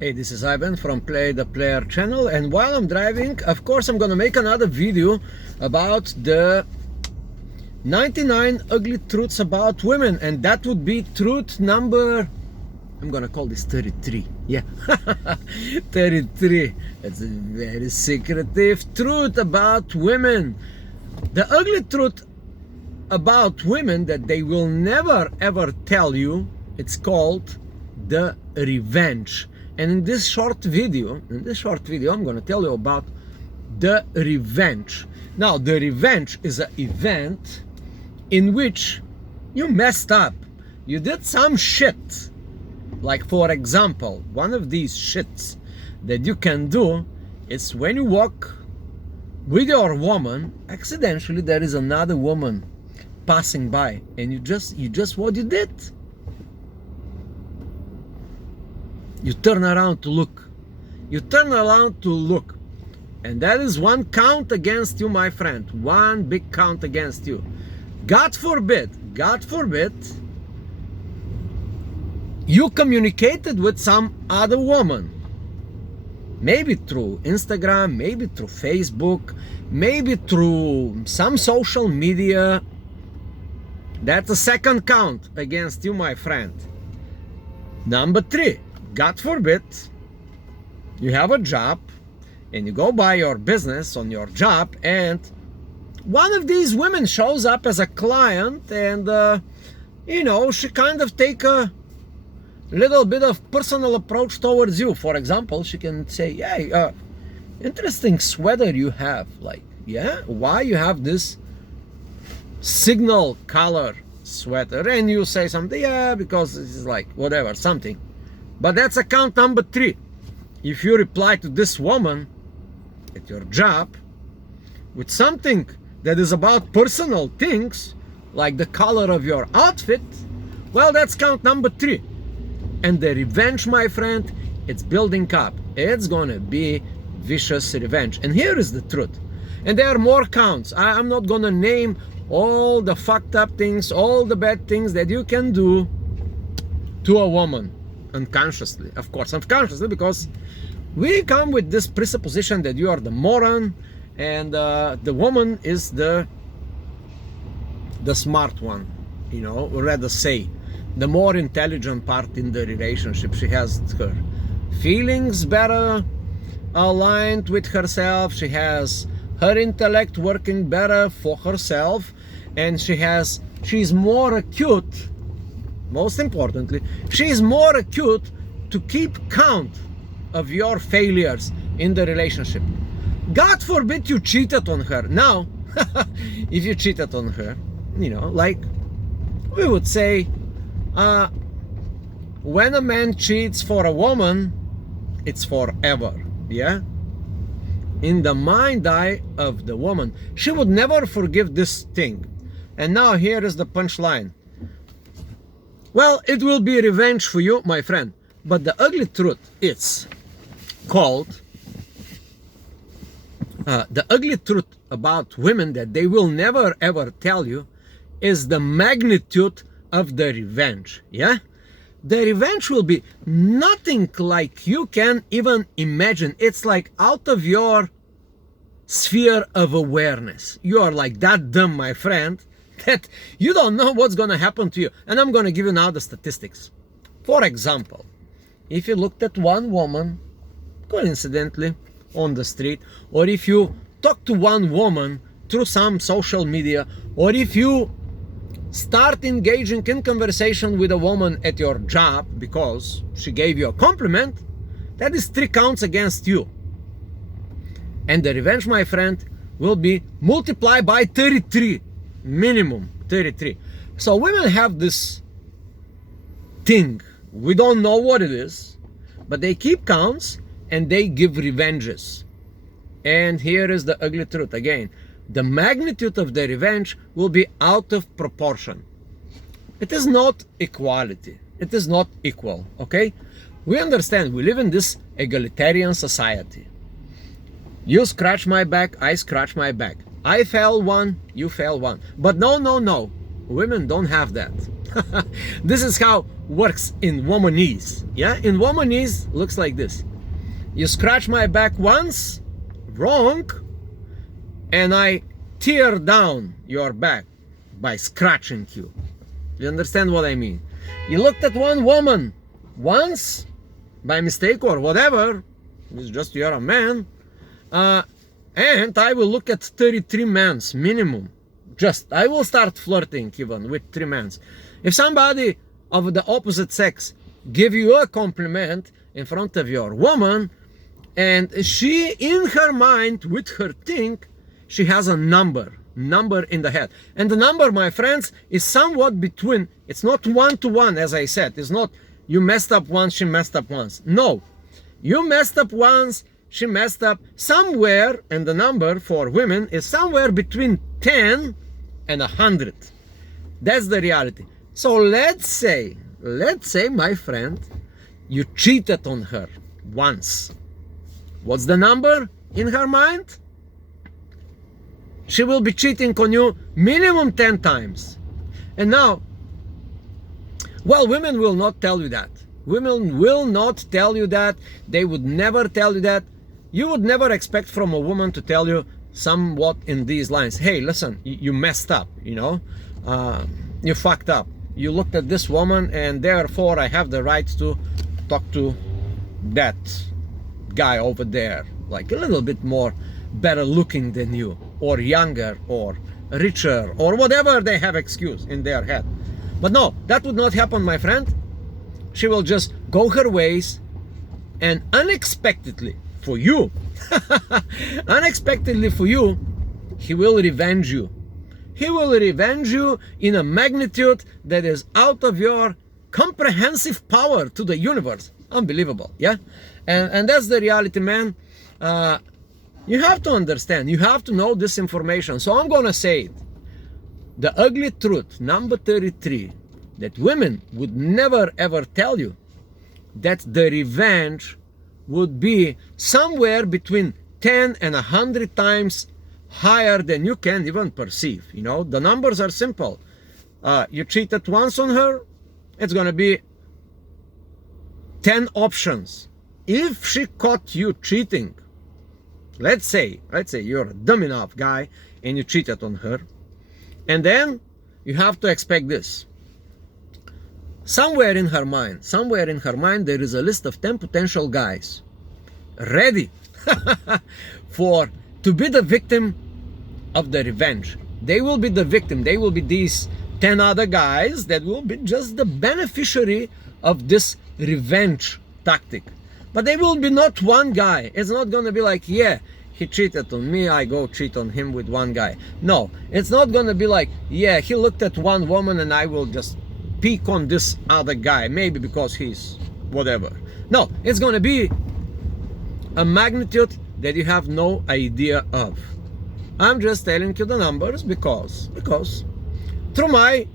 Hey, this is Ivan from Play the Player channel, and while I'm driving, of course, I'm gonna make another video about the 99 ugly truths about women, and that would be truth number, I'm gonna call this 33. Yeah, 33. It's a very secretive truth about women. The ugly truth about women that they will never ever tell you, it's called the revenge. And in this short video, I'm going to tell you about the revenge. Now, the revenge is an event in which you messed up. You did some shit. Like, for example, one of these shits that you can do is when you walk with your woman, accidentally there is another woman passing by, and you just what you did. You turn around to look. You turn around to look. And that is one count against you, my friend. One big count against you. God forbid, you communicated with some other woman. Maybe through Instagram, maybe through Facebook, maybe through some social media. That's a second count against you, my friend. Number 3. God forbid, you have a job and you go by your business on your job, and one of these women shows up as a client, and she kind of take a little bit of personal approach towards you. For example, she can say, "Hey, interesting sweater you have. Like, yeah, why you have this signal color sweater?" And you say something, "Yeah, because it's like whatever, something." But that's account number 3. If you reply to this woman at your job with something that is about personal things, like the color of your outfit, well, that's count number 3. And the revenge, my friend, it's building up. It's gonna be vicious revenge. And here is the truth. And there are more counts. I'm not gonna name all the fucked up things, all the bad things that you can do to a woman. Unconsciously, of course, unconsciously, because we come with this presupposition that you are the moron and the woman is the smart one, or rather say, the more intelligent part in the relationship. She has her feelings better aligned with herself, she has her intellect working better for herself, and she's more acute. Most importantly, she is more acute to keep count of your failures in the relationship. God forbid you cheated on her. Now, if you cheated on her, like we would say, when a man cheats for a woman, it's forever, yeah? In the mind eye of the woman, she would never forgive this thing. And now here is the punchline. Well, it will be revenge for you, my friend. But the ugly truth is called the ugly truth about women that they will never ever tell you is the magnitude of the revenge. Yeah? The revenge will be nothing like you can even imagine. It's like out of your sphere of awareness. You are like that dumb, my friend, that you don't know what's going to happen to you. And I'm going to give you now the statistics. For example, if you looked at one woman coincidentally on the street, or if you talk to one woman through some social media, or if you start engaging in conversation with a woman at your job because she gave you a compliment, that is 3 counts against you. And the revenge, my friend, will be multiplied by 33. Minimum 33. So women have this thing, we don't know what it is, but they keep counts and they give revenges. And here is the ugly truth again. The magnitude of the revenge will be out of proportion. It is not equality. It is not equal, okay? We understand we live in this egalitarian society. You scratch my back, I scratch my back. I fail one, you fail one. But no. Women don't have that. This is how works in womanese. Yeah, in womanese looks like this. You scratch my back once, wrong, and I tear down your back by scratching you. You understand what I mean? You looked at one woman once by mistake or whatever, it's just you're a man, and I will look at 33 men minimum. Just I will start flirting even with 3 men. If somebody of the opposite sex give you a compliment in front of your woman, and she in her mind with her think she has a number in the head, and the number, my friends, is somewhat between, it's not 1 to 1 as I said, it's not you messed up once, she messed up once. No, you messed up once, she messed up somewhere, and the number for women is somewhere between 10 and 100. That's the reality. So let's say my friend, you cheated on her once. What's the number in her mind? She will be cheating on you minimum 10 times. And now, well, women will not tell you that. Women will not tell you that. They would never tell you that. You would never expect from a woman to tell you somewhat in these lines. Hey, listen, you messed up, you know. You fucked up. You looked at this woman, and therefore I have the right to talk to that guy over there, like a little bit more better looking than you, or younger, or richer, or whatever they have excuse in their head. But no, that would not happen, my friend. She will just go her ways, and unexpectedly for you, unexpectedly for you, he will revenge you. He will revenge you in a magnitude that is out of your comprehensive power to the universe. Unbelievable, yeah? And that's the reality, man. You have to understand, you have to know this information. So I'm gonna say it. The ugly truth, number 33, that women would never ever tell you, that the revenge would be somewhere between 10 and 100 times higher than you can even perceive. You know, the numbers are simple. You cheated once on her, it's gonna be 10 options. If she caught you cheating, let's say you're a dumb enough guy and you cheated on her, and then you have to expect this. Somewhere in her mind, there is a list of 10 potential guys ready to be the victim of the revenge. They will be the victim. They will be these 10 other guys that will be just the beneficiary of this revenge tactic. But they will be not one guy. It's not gonna be like, yeah, he cheated on me, I go cheat on him with one guy. No, it's not gonna be like, yeah, he looked at one woman and I will just pick on this other guy, maybe because he's whatever. No, it's gonna be a magnitude that you have no idea of. I'm just telling you the numbers because through my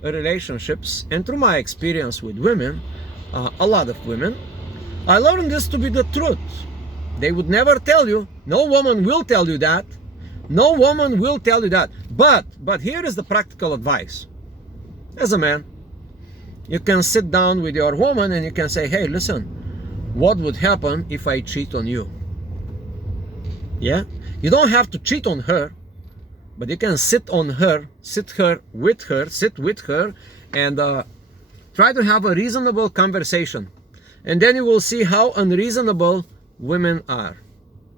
relationships and through my experience with women, a lot of women, I learned this to be the truth. They would never tell you. No woman will tell you that. No woman will tell you that. But here is the practical advice. As a man, you can sit down with your woman and you can say, hey, listen, what would happen if I cheat on you? Yeah? You don't have to cheat on her, but you can sit with her, and try to have a reasonable conversation. And then you will see how unreasonable women are,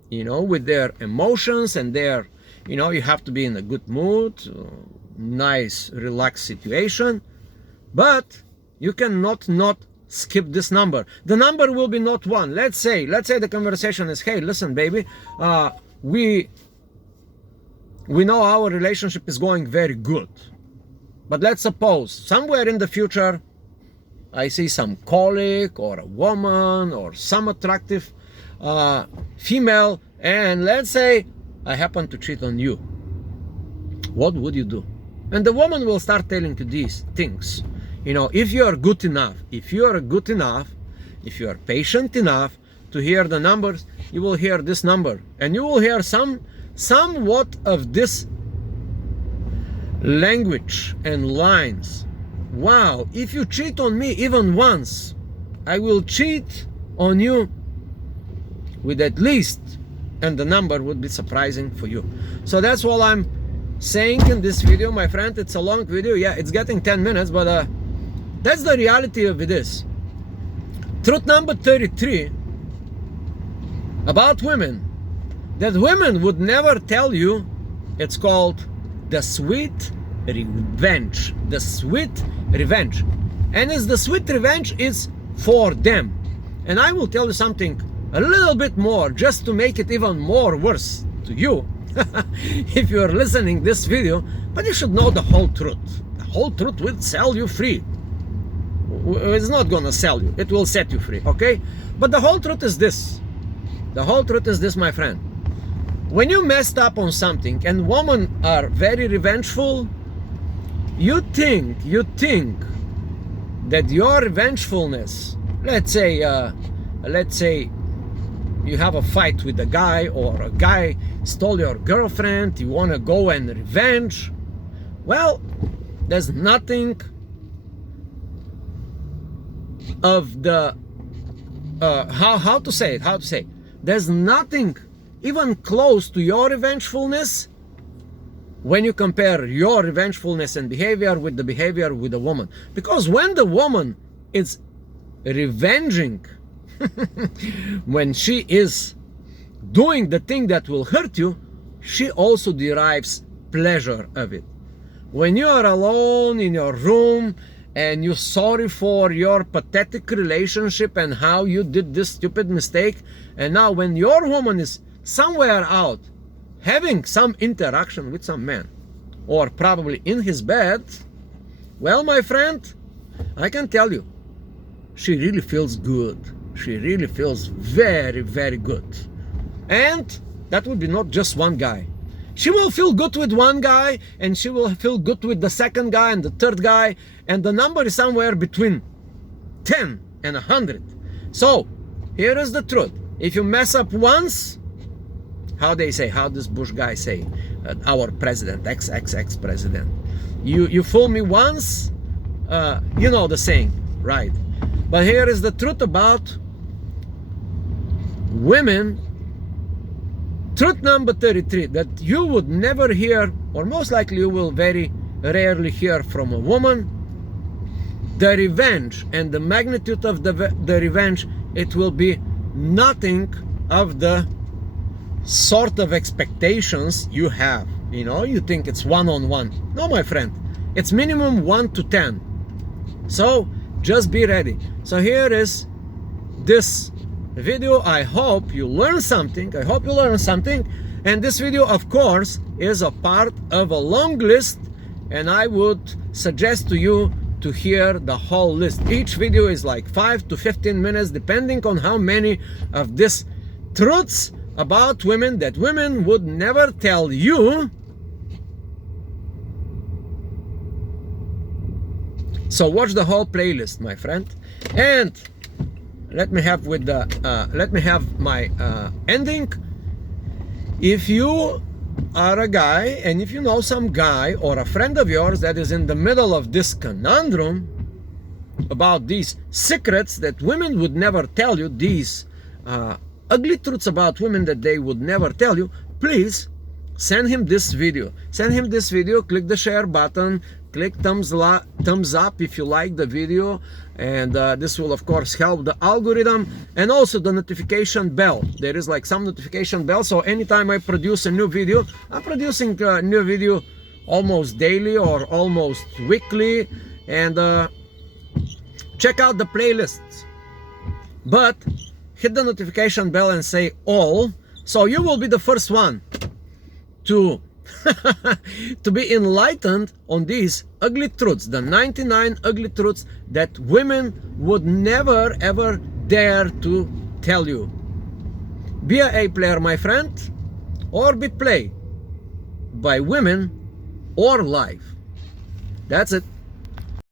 you know, with their emotions and their, you know, you have to be in a good mood, nice, relaxed situation, but you cannot not skip this number. The number will be not one. Let's say the conversation is, hey, listen, baby, we know our relationship is going very good, but let's suppose somewhere in the future I see some colleague or a woman or some attractive female, and let's say I happen to cheat on you. What would you do? And the woman will start telling you these things. You know, if you are good enough, if you are patient enough to hear the numbers, you will hear this number, and you will hear somewhat of this language and lines. Wow, if you cheat on me even once, I will cheat on you with at least, and the number would be surprising for you. So that's all I'm saying in this video, my friend. It's a long video. Yeah, it's getting 10 minutes, but that's the reality of it is. Truth number 33 about women, that women would never tell you. It's called the sweet revenge. The sweet revenge. And it's the sweet revenge is for them. And I will tell you something a little bit more just to make it even more worse to you if you are listening this video, but you should know the whole truth. The whole truth will sell you free. It's not gonna sell you, it will set you free, okay? But the whole truth is this. The whole truth is this, my friend. When you messed up on something and women are very revengeful, you think that your revengefulness, let's say you have a fight with a guy, or a guy stole your girlfriend, you want to go and revenge. Well, there's nothing of the how to say it, there's nothing even close to your revengefulness when you compare your revengefulness and behavior with the behavior with a woman. Because when the woman is revenging, when she is doing the thing that will hurt you, she also derives pleasure of it. When you are alone in your room and you're sorry for your pathetic relationship and how you did this stupid mistake, and now when your woman is somewhere out having some interaction with some man, or probably in his bed, well, my friend, I can tell you, she really feels good. She really feels very, very good. And that would be not just one guy. She will feel good with one guy, and she will feel good with the second guy and the third guy, and the number is somewhere between 10 and 100. So here is the truth. If you mess up once, how does Bush guy say, our president, ex president, you fool me once, you know the saying, right? But here is the truth about women. Truth number 33, that you would never hear, or most likely you will very rarely hear from a woman. The revenge and the magnitude of the revenge, it will be nothing of the sort of expectations you have. You know, you think it's one-on-one. No, my friend, it's minimum 1 to 10. So just be ready. So here is this video. I hope you learn something. And this video, of course, is a part of a long list, and I would suggest to you to hear the whole list. Each video is like 5 to 15 minutes, depending on how many of these truths about women that women would never tell you. So watch the whole playlist, my friend. And let me have my ending. If you are a guy, and if you know some guy or a friend of yours that is in the middle of this conundrum about these secrets that women would never tell you, these ugly truths about women that they would never tell you, please send him this video. Click the share button, click thumbs up if you like the video, and this will of course help the algorithm, and also the notification bell. There is like some notification bell, so anytime I produce a new video, I'm producing a new video almost daily or almost weekly, and check out the playlists. But hit the notification bell and say all, so you will be the first one to to be enlightened on these ugly truths, the 99 ugly truths that women would never ever dare to tell you. Be a A player, my friend, or be played by women or life. That's it.